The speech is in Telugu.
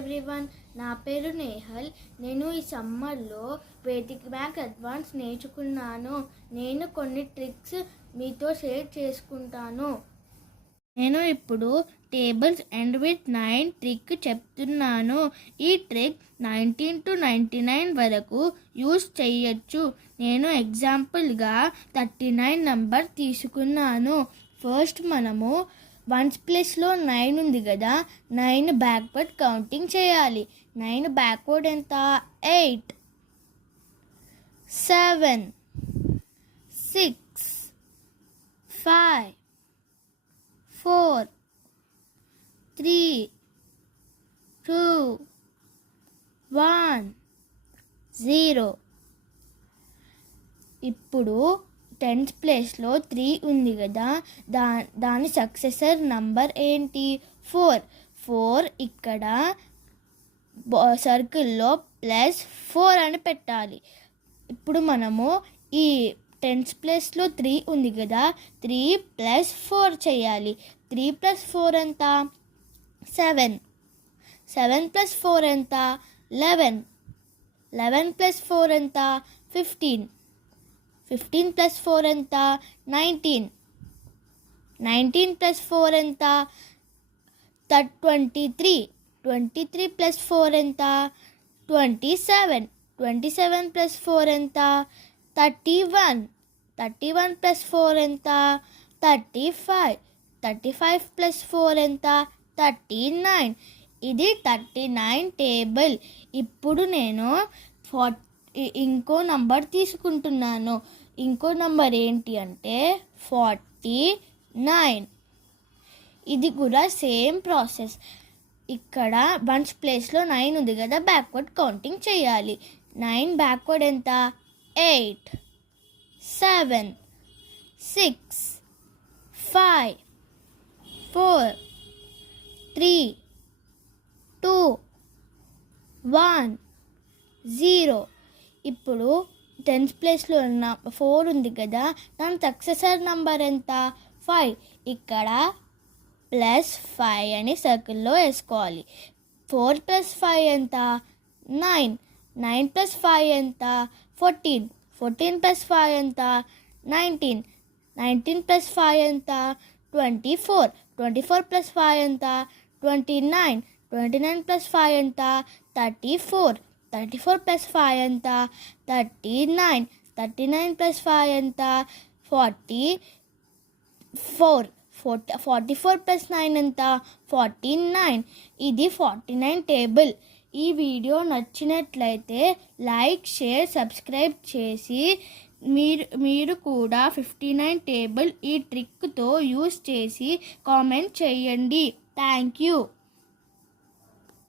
ఎవ్రీవన్, నా పేరు నేహల్. నేను ఈ సమ్మర్లో వేదిక్ మ్యాథ్ అడ్వాన్స్ నేర్చుకున్నాను. నేను కొన్ని ట్రిక్స్ మీతో షేర్ చేసుకుంటాను. నేను ఇప్పుడు టేబుల్స్ ఎండ్ విత్ 9 ట్రిక్ చెప్తున్నాను. ఈ ట్రిక్ 19 to 99 వరకు యూస్ చేయొచ్చు. నేను ఎగ్జాంపుల్గా 39 నంబర్ తీసుకున్నాను. ఫస్ట్ మనము వన్స్ ప్లేస్లో 9 ఉంది కదా, 9 బ్యాక్వర్డ్ కౌంటింగ్ చేయాలి. 9 బ్యాక్వర్డ్ ఎంత? 8, 7, 6, 5, 4, 3, 2, 1, 0. ఇప్పుడు 10th ప్లేస్లో 3 ఉంది కదా, దాని సక్సెసర్ నంబర్ ఏంటి? 4 ఇక్కడ సర్కిల్లో +4 అని పెట్టాలి. ఇప్పుడు మనము ఈ 10th ప్లేస్లో 3 ఉంది కదా, 3 + 4 చేయాలి. 3 + 4 ఎంత? 7. 7 + 4 ఎంత? 11. 11 + 4 ఎంత? 15. 15 + 4 ఎంత? 19. 19 + 4 ఎంత? 23. 23 + 4 ఎంత? 27. 27 + 4 ఎంత? 31. 31 + 4 ఎంత? 35. 35 + 4 ఎంత? 39. ఇది 39 టేబుల్. ఇప్పుడు నేను ఇంకో నంబర్ తీసుకుంటున్నాను. ఇంకో నంబర్ ఏంటి అంటే 49. ఇది కూడా సేమ్ ప్రాసెస్. ఇక్కడ వన్స్ ప్లేస్లో 9 ఉంది కదా, బ్యాక్వర్డ్ కౌంటింగ్ చేయాలి. 9 బ్యాక్వర్డ్ ఎంత? 8, 7, 6, 5, 4, 3, 2, 1, 0. ఇప్పుడు 10th ప్లేస్లో ఉన్న 4 ఉంది కదా, దాని సక్సెసర్ నంబర్ ఎంత? 5. ఇక్కడ +5 అని సర్కిల్లో వేసుకోవాలి. 4 + 5 ఎంత? 9. 9 + 5 ఎంత? 14. 14 + 5 ఎంత? 19. 19 + 5 ఎంత? 24. 24 + 5 ఎంత? 29. 29 + 5 ఎంత? 34. 34 + 5 ఎంత? 39. 39 + 5 ఎంత? 44. 44 + 9 ఎంత? 49. ఇది 49 టేబుల్. ఈ వీడియో నచ్చినట్లయితే లైక్, షేర్, సబ్స్క్రైబ్ చేసి మీరు కూడా 59 టేబుల్ ఈ ట్రిక్తో యూస్ చేసి కామెంట్ చేయండి. Thank you.